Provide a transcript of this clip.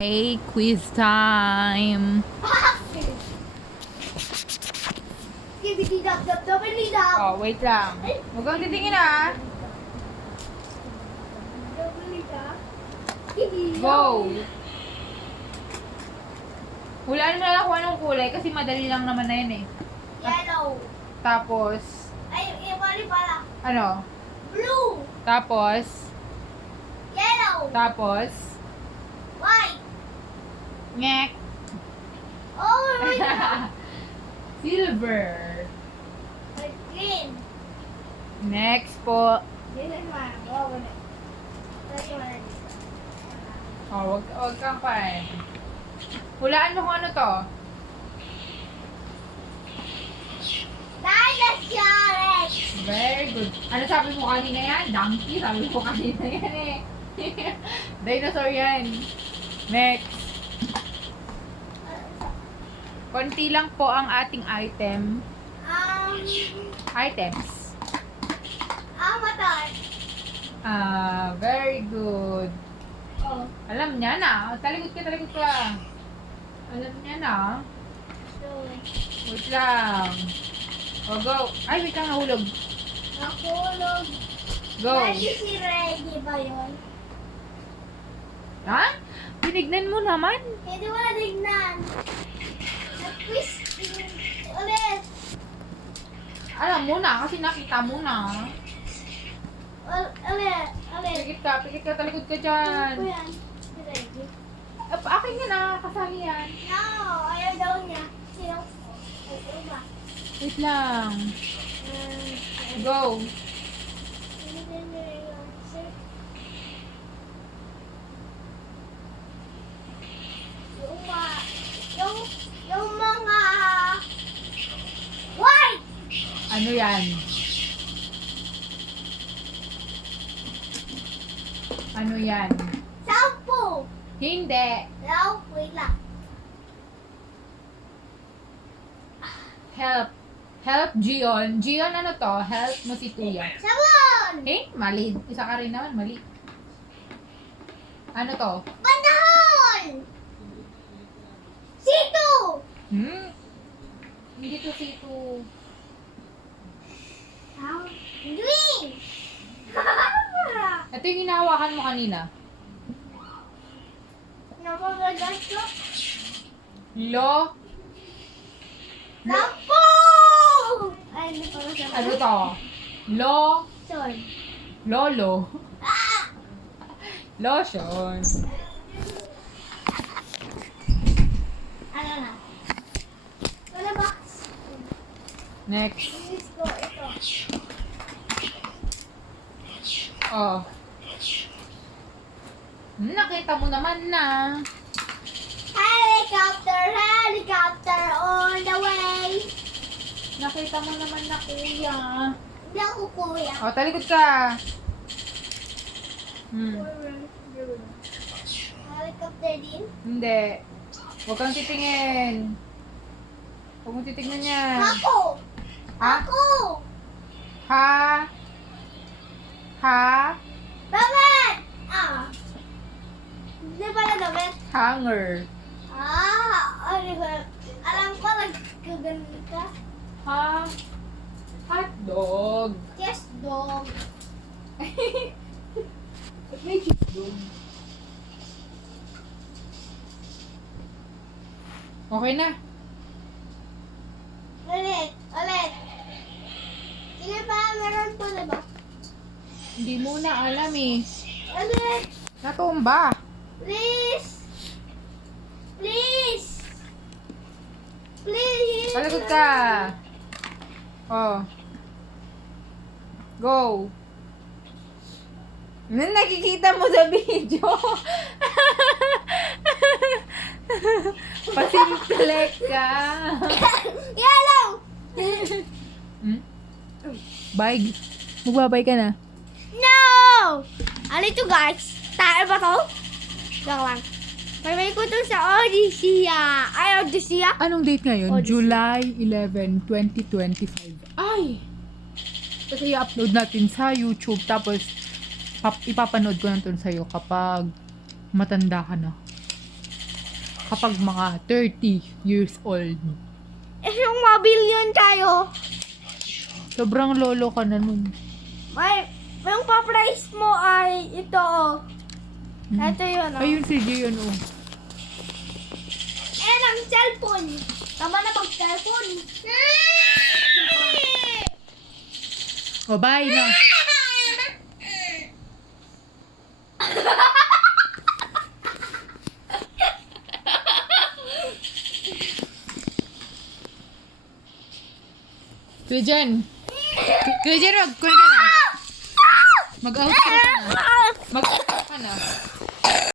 Hey, quiz time! Oh, wait lang. Huwag kang titingin ah. Go! Hulaan mo na lang kung anong kulay kasi madali lang naman na yun eh. Yellow. Tapos, Ay, mali pala. ano? Blue. Tapos, Yellow. White. ngek! Oh, wait. Silver. Green. Next po. This is mine. Oh, wait. That's one. Oh, wag kang pa. Hulaan mo kung ano to. Dinosaur. Very good. Ano sabi mo kanina yan? Donkey? Sabi mo kanina yan eh. Dinosaur yan. Next. Konti lang po ang ating item. Items. Avatar. Very good. Oh. Alam niya na. Talikod ka. Alam niya na. So, Wait lang. O, go. Ay, wait lang, nahulog. nakulog. Go. Ready ba yun? Ha? Binignan mo naman. Hindi mo na tignan. Nag-quiz ulit. Alam mo na, kasi nakita mo na. Ulit. Pikit ka, talikod ka Ano dyan. po yan? Ready? Akin yan ah, kasali yan. No, ayaw daw niya. Sino? Ito ba? Wait lang. Go. Yung mga white! Ano yan? Ano yan? Sampo! Hindi. No, wait lang. Help. Help, Gion. Gion, ano to? Help mo si Tuya. Sabon! Eh, mali. Isa ka rin naman, mali. Ano to? Panahon! Sito! Hindi to si Tu. Green! Ito yung hinahawakan mo kanina. Napagagat ko. Lo. Sampo! Ay, hindi pala sampo. Ano to? Lo. Sorry. Lolo. Ah! Lotion. Ano na? Wala box. Next. Inis ko ito. Oh. Nakita mo naman na. Helicopter on the way. Nakita mo naman na, kuya. Hindi ako kuya. Oh, talikod ka. Helicopter din? Hindi. Huwag kang titingin. Huwag mong titignan yan. Ako! Ha? Ako! Ha? Ha? Damit! Hindi pala damit. Hanger. Ano ba? Alam ko nagkaganon ka. Ha? Hotdog. Yes, dog. May hotdog. Okay na. Ulit. Sige pa, meron po na ba? Hindi mo na alam eh. Ulit. Natumba. Please. Talikod ka. Oh. Go. Nakikita mo sa video. Pasimple ka. Yellow! Bye. Magbabay ka na. No! Ano ito guys? Tayo ba to? Joke lang. Pabay ko to sa Odyssea. Ay, Odyssea? Anong date ngayon? Odyssey. July 11, 2025. Ay! Kasi i-upload natin sa YouTube. Tapos, ipapanood ko na to sa'yo kapag matanda ka na. kapag mga 30 years old. Eh, yung mabillion tayo, Sobrang lolo ka na nun. yung pa-price mo ay ito, oh. Ito yun, oh. Ayun si Gion, oh. And ang cellphone. Tama na pag-cellphone. Oh, bye na. Kuya Jen. Kuya Jen, kunin ka na. Mag-out ka na. Mag-out ka na.